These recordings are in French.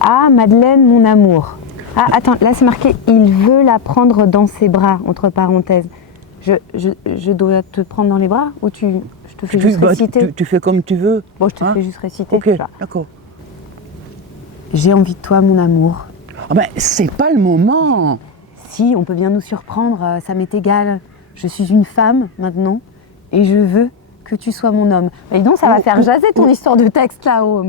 Ah, Madeleine, mon amour. Ah, attends, là c'est marqué « Il veut la prendre dans ses bras », entre parenthèses. Je dois te prendre dans les bras ou je te fais juste réciter? Tu fais comme tu veux. Bon, je te fais juste réciter. Ok, d'accord. J'ai envie de toi, mon amour. Ah ben, c'est pas le moment. Si, on peut bien nous surprendre, ça m'est égal. Je suis une femme maintenant et je veux que tu sois mon homme. Mais donc, ça va faire jaser ton histoire de texte là-haut.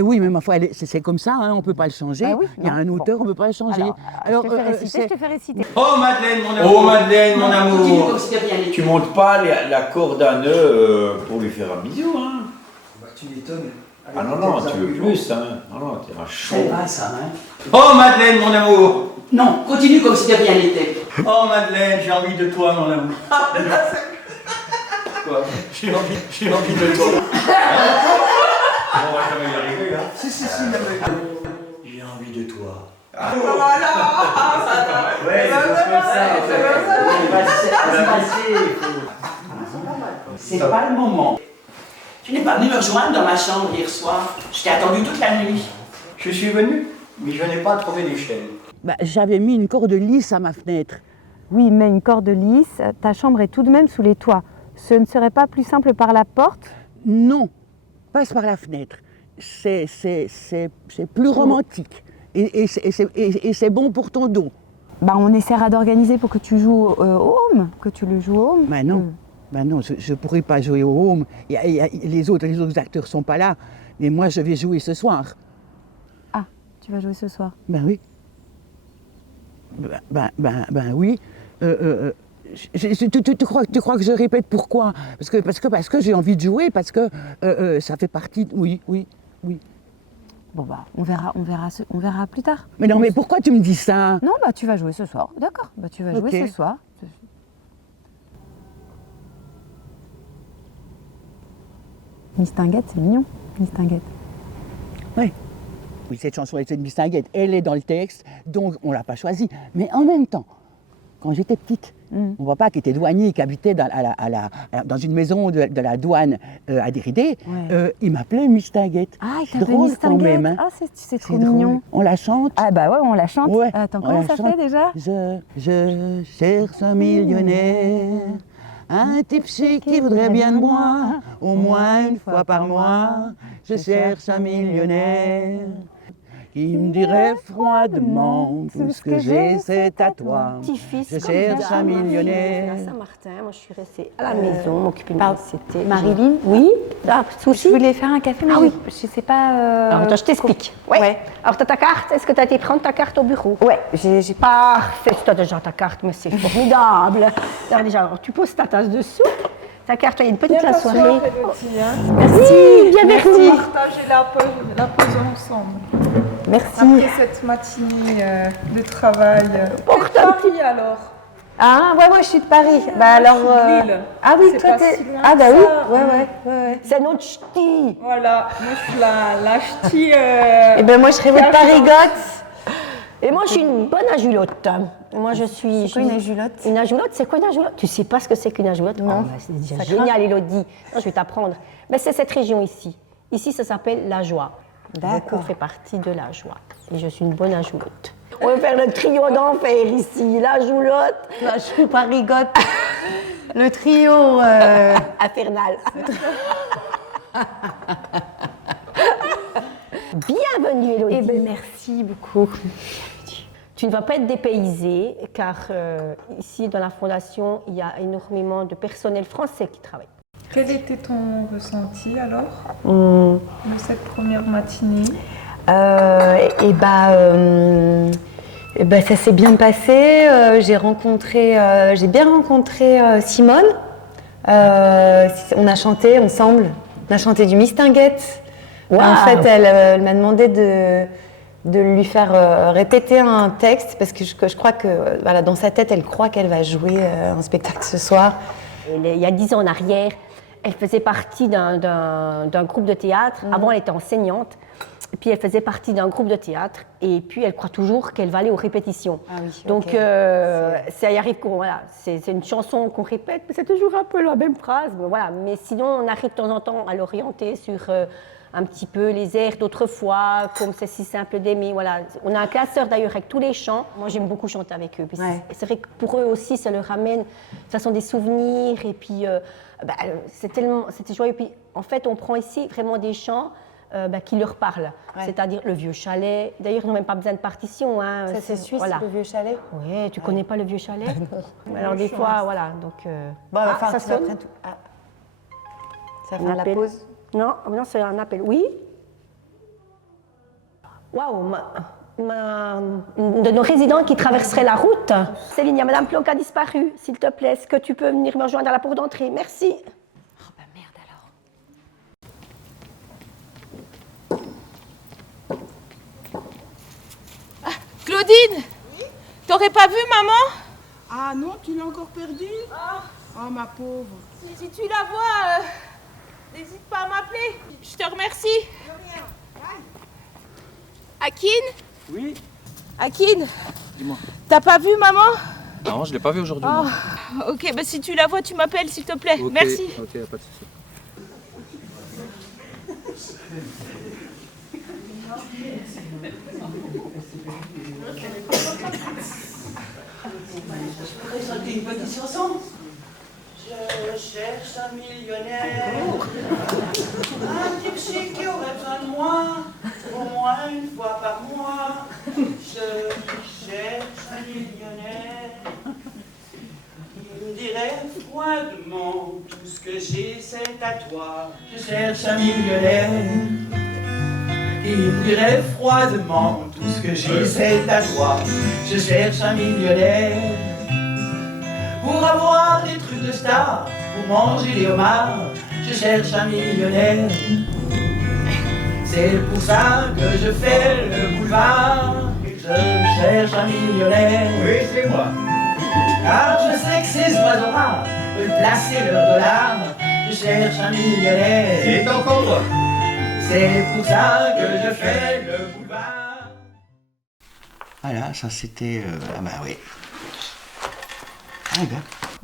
Oui, mais ma foi, c'est comme ça, hein, on ne peut pas le changer. Bah oui, il y a un auteur, on ne peut pas le changer. Alors, je te fais réciter. Oh Madeleine, mon amour. Oh Madeleine, mon amour. Tu montes pas la corde à nœud pour lui faire un bisou, hein. Bah, tu m'étonnes. Ah non, tu veux plus, hein. Non, t'es un chaud. C'est pas ça, hein. Oh Madeleine, mon amour. Non, continue comme si de rien n'était. Oh Madeleine, j'ai envie de toi, mon amour. Quoi? J'ai envie de toi. On va jamais y arriver, hein. Si, j'ai envie de toi. C'est pas le moment. Tu n'es pas venu me rejoindre dans ma chambre hier soir. Je t'ai attendu toute la nuit. Je suis venu, mais je n'ai pas trouvé d'échelle. Bah, j'avais mis une corde lisse à ma fenêtre. Oui, mais une corde lisse, ta chambre est tout de même sous les toits. Ce ne serait pas plus simple par la porte? Non, passe par la fenêtre. C'est plus romantique. Et c'est bon pour ton dos. Bah, on essaiera d'organiser pour que tu joues au home, que tu le joues au home. Bah non, je ne pourrais pas jouer au home. Les autres acteurs ne sont pas là. Mais moi, je vais jouer ce soir. Ah, tu vas jouer ce soir? Ben oui. Ben oui. Tu crois que je répète pourquoi? Parce que j'ai envie de jouer, parce que ça fait partie... Oui. Bon bah, on verra plus tard. Mais non, mais pourquoi tu me dis ça? Non, bah tu vas jouer ce soir. D'accord, bah tu vas jouer ce soir. Mistinguette, c'est mignon, Mistinguette. Oui. Oui, cette chanson est une Mistinguette, elle est dans le texte, donc on ne l'a pas choisie. Mais en même temps, quand j'étais petite, mon papa qui était douanier, qui habitait dans une maison de la douane à Déridé, il m'appelait Mistinguette. Ah, il c'est t'appelait drôle Mistinguette. quand même. Hein. Ah, c'est trop mignon. On la chante. Ah bah ouais, on la chante. Ouais, attends, comment ça fait déjà? Je cherche un millionnaire, un type chic qui voudrait bien de moi, au moins une fois par mois. Je cherche un millionnaire qui me dirait froidement tout ce que j'ai, c'est à toi. Petit-fils, je cherche un millionnaire. À Saint-Martin, moi je suis restée à la maison, m'occuper de ma société. Marilyn? Oui? Ah, souci? Je voulais faire un café, mais je sais pas... Alors attends, je t'explique. Ouais. Alors t'as ta carte, est-ce que tu as été prendre ta carte au bureau? Ouais, j'ai Parfait, tu as déjà ta carte, mais c'est formidable. Alors déjà, alors, tu poses ta tasse de soupe. Ta carte, il y a une petite la soirée. Merci, bien merci. Partager la pause ensemble. Merci. Après cette matinée de travail. Paris alors? Ah, ouais, moi je suis de Paris. Bah alors. Lille. Ah oui, C'est toi pas t'es. si loin Ah que bah oui, ça. ouais. C'est notre ch'ti. Voilà, moi je suis la ch'ti. Et ben moi je serais votre parigote. Et moi je suis une bonne ajulotte. Moi je suis. C'est quoi une ajulotte? Une ajulotte, c'est quoi une ajulotte? Tu sais pas ce que c'est qu'une ajulotte? Non. Bah, c'est déjà génial, Elodie. Non, je vais t'apprendre. Mais c'est cette région ici. Ici, ça s'appelle la joie. D'accord. On fait partie de la joie. Et je suis une bonne ajulotte. On va faire le trio d'enfer ici. La joulotte. La chou parigote. Le trio... Infernal. Bienvenue, Elodie. Eh bien, merci beaucoup. Tu ne vas pas être dépaysée, car ici, dans la Fondation, il y a énormément de personnel français qui travaille. Quel était ton ressenti alors de cette première matinée? Ça s'est bien passé. J'ai bien rencontré Simone. On a chanté ensemble. On a chanté du Mistinguette. Wow. En fait, elle m'a demandé de lui faire répéter un texte parce que je crois que voilà, dans sa tête, elle croit qu'elle va jouer un spectacle ce soir. Il y a 10 ans en arrière, elle faisait partie d'un groupe de théâtre. Avant, elle était enseignante. Puis elle faisait partie d'un groupe de théâtre et puis elle croit toujours qu'elle va aller aux répétitions. Ah oui, donc ça y arrive voilà, c'est une chanson qu'on répète, mais c'est toujours un peu la même phrase. Mais, voilà. Mais sinon, on arrive de temps en temps à l'orienter sur un petit peu les airs d'autrefois, comme C'est si simple d'aimer. Voilà. On a un classeur d'ailleurs avec tous les chants. Moi, j'aime beaucoup chanter avec eux. Puis c'est vrai que pour eux aussi, ça leur ramène de toute façon des souvenirs. Et puis, c'était joyeux. Puis, en fait, on prend ici vraiment des chants qui leur parlent. C'est-à-dire le Vieux Chalet. D'ailleurs, ils n'ont même pas besoin de partition. Hein. Ça, c'est suisse, voilà. le Vieux Chalet? Oui, tu connais pas le Vieux Chalet? Alors, des fois, voilà. Donc, ça sonne. Ça va faire la pause? Non, c'est un appel. Oui? Waouh, une de nos résidents qui traverserait la route. Céline, il y a Madame Plon qui a disparu. S'il te plaît, est-ce que tu peux venir me rejoindre à la porte d'entrée? Merci. Oh, bah merde alors. Claudine, oui? T'aurais pas vu maman? Ah non, tu l'as encore perdue? Oh ma pauvre. Si tu la vois, n'hésite pas à m'appeler. Je te remercie. Akin? Oui? Akin? Dis-moi. T'as pas vu maman? Non, je l'ai pas vu aujourd'hui. Oh, ok, bah si tu la vois, tu m'appelles s'il te plaît. Okay, merci. Ok, pas de souci. Je pourrais chanter une petite chanson. Je cherche un millionnaire, un type chic qui aurait besoin de moi, au moins une fois par mois. Je cherche un millionnaire, il me dirait froidement, tout ce que j'ai c'est à toi. Je cherche un millionnaire, il me dirait froidement, tout ce que j'ai c'est à toi. Je cherche un millionnaire, pour avoir des trucs de star, pour manger des homards, je cherche un millionnaire. C'est pour ça que je fais le boulevard, je cherche un millionnaire. Oui, c'est moi. Car je sais que ces oiseaux rares veulent placer leurs dollars, je cherche un millionnaire. C'est encore moi. C'est pour ça que je fais le boulevard. Voilà, ça c'était... ah bah oui.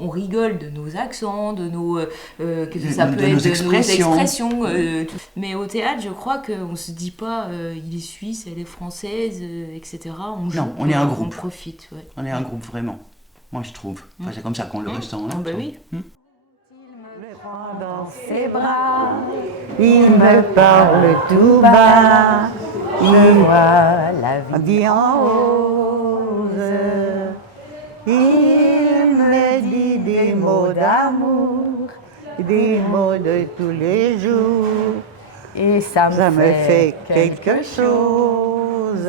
On rigole de nos accents, de nos que ça de peut être nos de expressions. nos expressions. Mais au théâtre, je crois qu'on se dit pas il est suisse, elle est française, etc. On joue, Non, on est un groupe. On profite. Ouais. On est un groupe vraiment. Moi je trouve. Enfin, c'est comme ça qu'on le ressent là. Ah bah oui. Il me prend dans ses bras, il me parle tout bas, je vois la vie en rose. Il me dit des mots d'amour, des mots de tous les jours, et ça me fait quelque chose.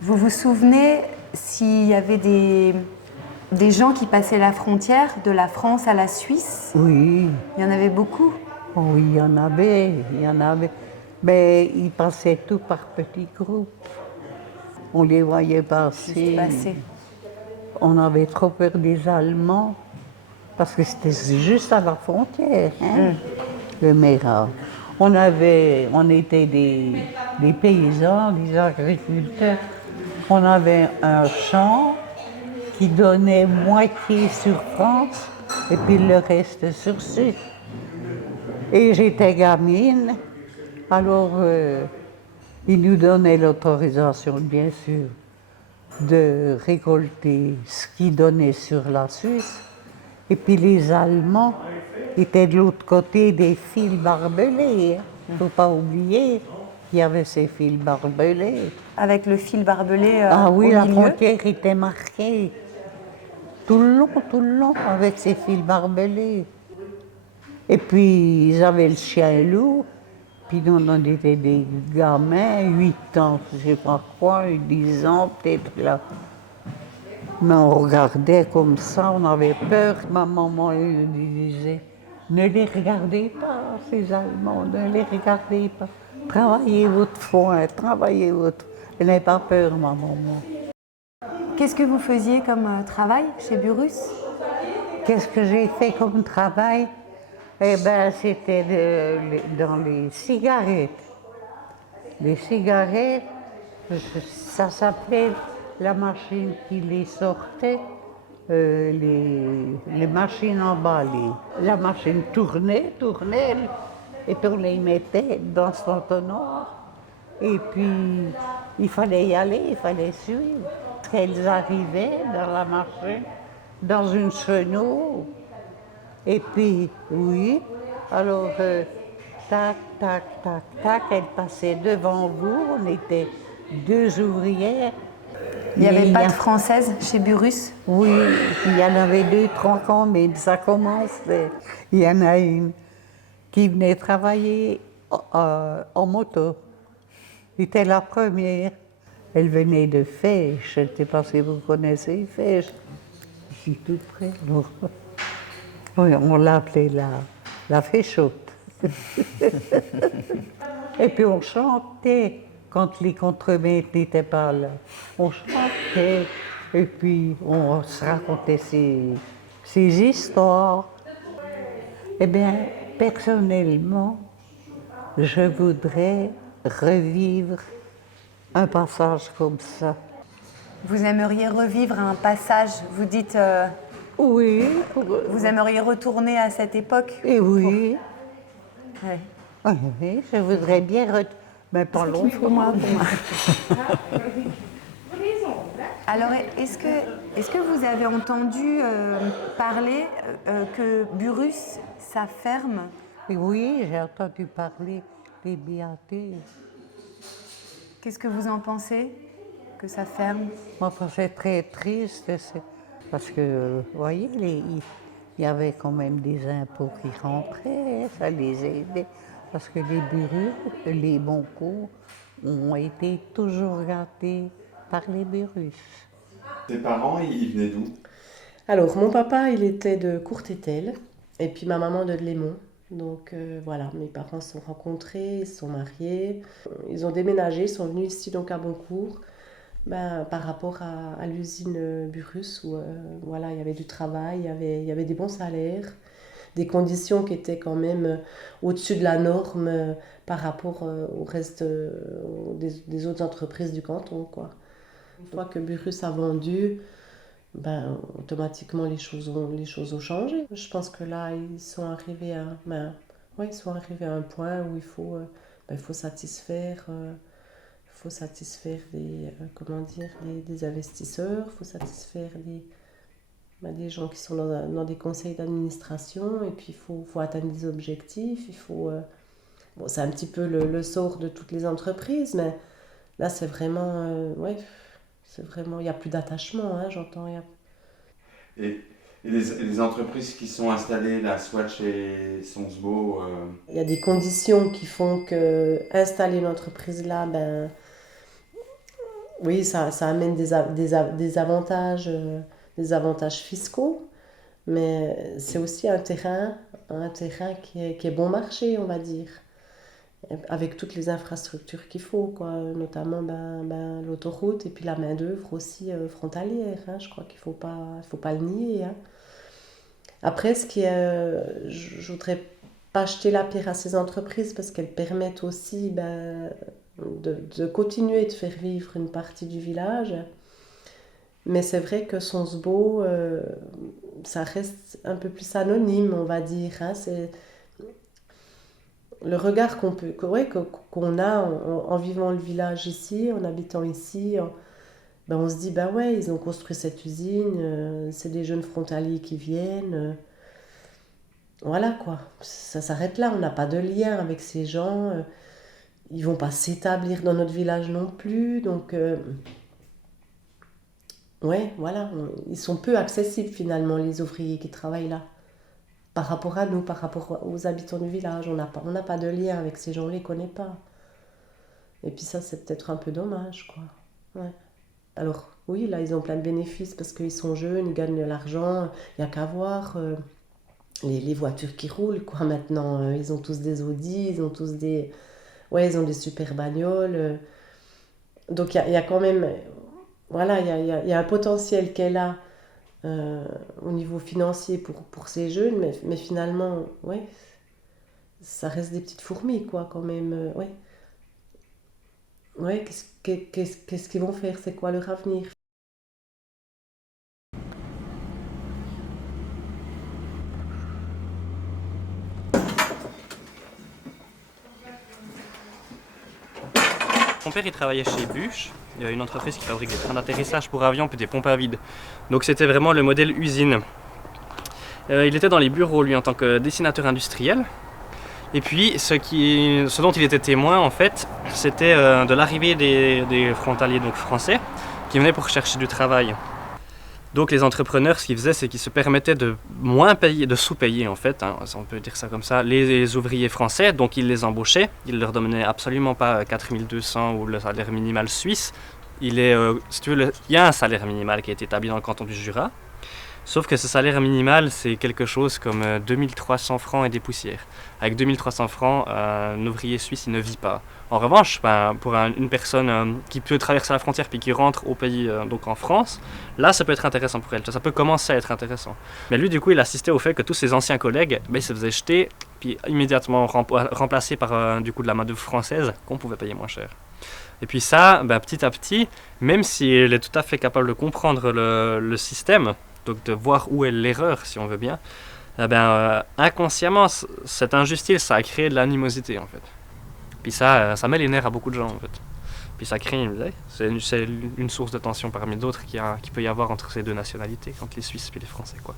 Vous vous souvenez s'il y avait des gens qui passaient la frontière de la France à la Suisse? Oui. Il y en avait beaucoup? Oh, oui, il y en avait. Mais ils passaient tout par petits groupes. On les voyait passer. On avait trop peur des Allemands, parce que c'était juste à la frontière, le Mérat. On était des paysans, des agriculteurs. On avait un champ qui donnait moitié sur France et puis le reste sur Sud. Et j'étais gamine, alors ils nous donnaient l'autorisation, bien sûr, de récolter ce qu'ils donnaient sur la Suisse. Et puis les Allemands étaient de l'autre côté des fils barbelés. Il ne faut pas oublier qu'il y avait ces fils barbelés. Avec le fil barbelé ah oui, au la milieu. frontière était marquée. Tout le long, avec ces fils barbelés. Et puis, ils avaient le chien-loup. Puis nous, on était des gamins, 8 ans, je ne sais pas quoi, 10 ans peut-être là. Mais on regardait comme ça, on avait peur. Ma maman elle disait, ne les regardez pas, ces Allemands, ne les regardez pas. Travaillez votre foin, travaillez votre... Elle n'avait pas peur, ma maman. Qu'est-ce que vous faisiez comme travail chez Burrus? Qu'est-ce que j'ai fait comme travail? Eh bien, c'était dans les cigarettes. Les cigarettes, ça s'appelait la machine qui les sortait, les machines emballées. La machine tournait, Et puis on les mettait dans son entonnoir. Et puis il fallait y aller, il fallait suivre. Elles arrivaient dans la machine, dans une chenille. Et puis, oui, alors, tac, tac, tac, tac, elles passaient devant vous. On était 2 ouvrières. Il n'y avait pas de française chez Burrus? Oui, il y en avait 2, 3 ans, mais ça commençait. Il y en a une qui venait travailler en moto. C'était la première. Elle venait de Fèche. Je ne sais pas si vous connaissez Fèche. Ici tout près. Alors. Oui, on l'appelait la Féchotte. Et puis on chantait quand les contremaîtres n'étaient pas là. On chantait et puis on se racontait ces histoires. Eh bien, personnellement, je voudrais revivre un passage comme ça. Vous aimeriez revivre un passage, vous dites... Oui. Vous aimeriez retourner à cette époque? Et oui. Ouais. Oui, je voudrais bien retourner. Mais pas longtemps. Alors, est-ce que vous avez entendu parler que Burrus, ça ferme? Oui, j'ai entendu parler des Béatés. Qu'est-ce que vous en pensez, que ça ferme? Moi, c'est très triste, parce que, vous voyez, il y avait quand même des impôts qui rentraient, ça les aidait. Parce que les Burrus, les bons coups, ont été toujours gâtés par les Burrus. Tes parents, ils venaient d'où? Alors, mon papa, il était de Courtétel, et puis ma maman de Lémont. Donc voilà, mes parents se sont rencontrés, ils se sont mariés, ils ont déménagé, ils sont venus ici donc à Boncourt, par rapport à l'usine Burrus où voilà, il y avait du travail, il y avait des bons salaires, des conditions qui étaient quand même au-dessus de la norme par rapport au reste des autres entreprises du canton, quoi. Une fois que Burrus a vendu, automatiquement les choses ont changé. Je pense que là, ils sont arrivés à un point où il faut satisfaire des investisseurs, il faut satisfaire des gens qui sont dans des conseils d'administration, et puis il faut atteindre des objectifs. C'est un petit peu le sort de toutes les entreprises, mais là c'est vraiment, il n'y a plus d'attachement, hein, j'entends. Et les entreprises qui sont installées, la Swatch et Sonsbo... Il y a des conditions qui font que installer une entreprise là, oui, ça amène des avantages fiscaux, mais c'est aussi un terrain qui est bon marché, on va dire, avec toutes les infrastructures qu'il faut, quoi, notamment l'autoroute et puis la main-d'œuvre aussi frontalière, hein, je crois qu'il faut pas le nier, hein. Après, je voudrais pas jeter la pierre à ces entreprises parce qu'elles permettent aussi de continuer de faire vivre une partie du village. Mais c'est vrai que Sonsbo, ça reste un peu plus anonyme, on va dire, hein. C'est le regard qu'on a en vivant le village ici, en habitant ici. On se dit, ils ont construit cette usine, c'est des jeunes frontaliers qui viennent. Voilà, quoi. Ça s'arrête là, on n'a pas de lien avec ces gens. Ils vont pas s'établir dans notre village non plus, donc... voilà, ils sont peu accessibles finalement, les ouvriers qui travaillent là. Par rapport à nous, par rapport aux habitants du village, on n'a pas de lien avec ces gens, on les connaît pas. Et puis ça, c'est peut-être un peu dommage, quoi. Ouais. Alors, oui, là, ils ont plein de bénéfices parce qu'ils sont jeunes, ils gagnent de l'argent, il n'y a qu'à voir les voitures qui roulent, quoi, maintenant. Ils ont tous des Audi, ils ont tous des... Ouais, ils ont des super bagnoles. Donc, il y a quand même... Voilà, il y a un potentiel qu'elle a au niveau financier pour ces jeunes, mais finalement, ça reste des petites fourmis, quoi, quand même. Qu'est-ce qu'ils vont faire? C'est quoi leur avenir? son père il travaillait chez Buche, il y a une entreprise qui fabrique des trains d'atterrissage pour avions puis des pompes à vide. Donc c'était vraiment le modèle usine. Il était dans les bureaux lui en tant que dessinateur industriel. Et puis ce dont il était témoin en fait, c'était de l'arrivée des frontaliers donc français qui venaient pour chercher du travail. Donc les entrepreneurs, ce qu'ils faisaient, c'est qu'ils se permettaient de moins payer, de sous-payer en fait, hein, on peut dire ça comme ça, les ouvriers français, donc ils les embauchaient, ils leur donnaient absolument pas 4200 ou le salaire minimal suisse. Si tu veux, il y a un salaire minimal qui a été établi dans le canton du Jura, sauf que ce salaire minimal, c'est quelque chose comme 2300 francs et des poussières. Avec 2300 francs, un ouvrier suisse, il ne vit pas. En revanche, pour une personne qui peut traverser la frontière puis qui rentre au pays, donc en France, là, ça peut être intéressant pour elle. Ça peut commencer à être intéressant. Mais lui, du coup, il assistait au fait que tous ses anciens collègues, ils se faisaient jeter puis immédiatement remplacés par du coup de la main-d'œuvre française qu'on pouvait payer moins cher. Et puis ça, petit à petit, même s'il est tout à fait capable de comprendre le système, donc de voir où est l'erreur, si on veut bien, inconsciemment, cette injustice, ça a créé de l'animosité, en fait. Puis ça met les nerfs à beaucoup de gens, en fait. Puis ça crée c'est une source de tension parmi d'autres qui peut y avoir entre ces deux nationalités, entre les Suisses et les Français, quoi.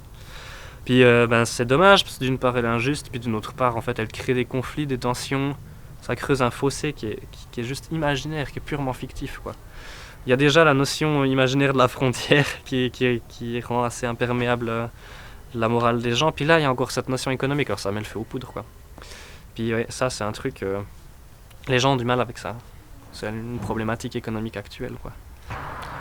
Puis c'est dommage, parce que d'une part, elle est injuste, puis d'une autre part, en fait, elle crée des conflits, des tensions. Ça creuse un fossé qui est juste imaginaire, qui est purement fictif, quoi. Il y a déjà la notion imaginaire de la frontière qui rend assez imperméable la morale des gens. Puis là, il y a encore cette notion économique, alors ça met le feu aux poudres, quoi. Puis ouais, ça, c'est un truc... les gens ont du mal avec ça. C'est une problématique économique actuelle, quoi.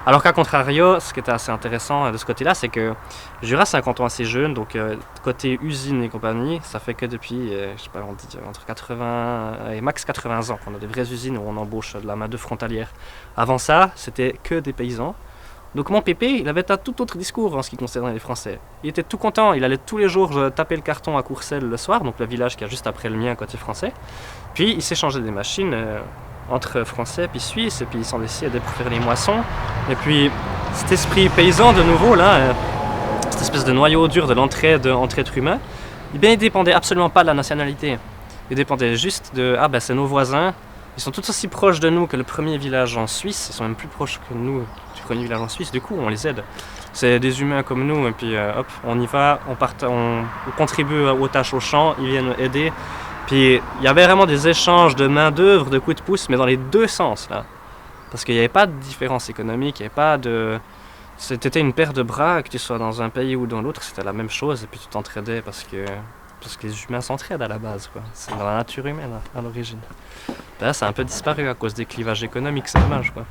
Alors qu'à contrario, ce qui était assez intéressant de ce côté-là, c'est que Jura, c'est un canton assez jeune, donc côté usine et compagnie, ça fait que depuis, je sais pas, on dit entre 80 et max 80 ans qu'on a des vraies usines où on embauche de la main-d'œuvre frontalière. Avant ça, c'était que des paysans. Donc mon pépé, il avait un tout autre discours en ce qui concernait les Français. Il était tout content, il allait tous les jours taper le carton à Courcelles le soir, donc le village qui est juste après le mien côté français. Puis il s'échangeait des machines entre Français puis Suisses, et puis ils s'en laissaient aider pour faire les moissons. Et puis cet esprit paysan de nouveau, là, cette espèce de noyau dur de l'entraide entre êtres humains, il dépendait absolument pas de la nationalité. Il dépendait juste de, c'est nos voisins, ils sont tout aussi proches de nous que le premier village en Suisse, ils sont même plus proches que nous du premier village en Suisse, du coup on les aide. C'est des humains comme nous, et puis hop, on y va, on contribue aux tâches au champ, ils viennent aider. Puis il y avait vraiment des échanges de main-d'œuvre, de coups de pouce, mais dans les deux sens là. Parce qu'il n'y avait pas de différence économique, il n'y avait pas de. C'était une paire de bras, que tu sois dans un pays ou dans l'autre, c'était la même chose, et puis tu t'entraidais parce que les humains s'entraident à la base, quoi. C'est dans la nature humaine à l'origine. Là, ça a un peu disparu à cause des clivages économiques, c'est dommage, quoi.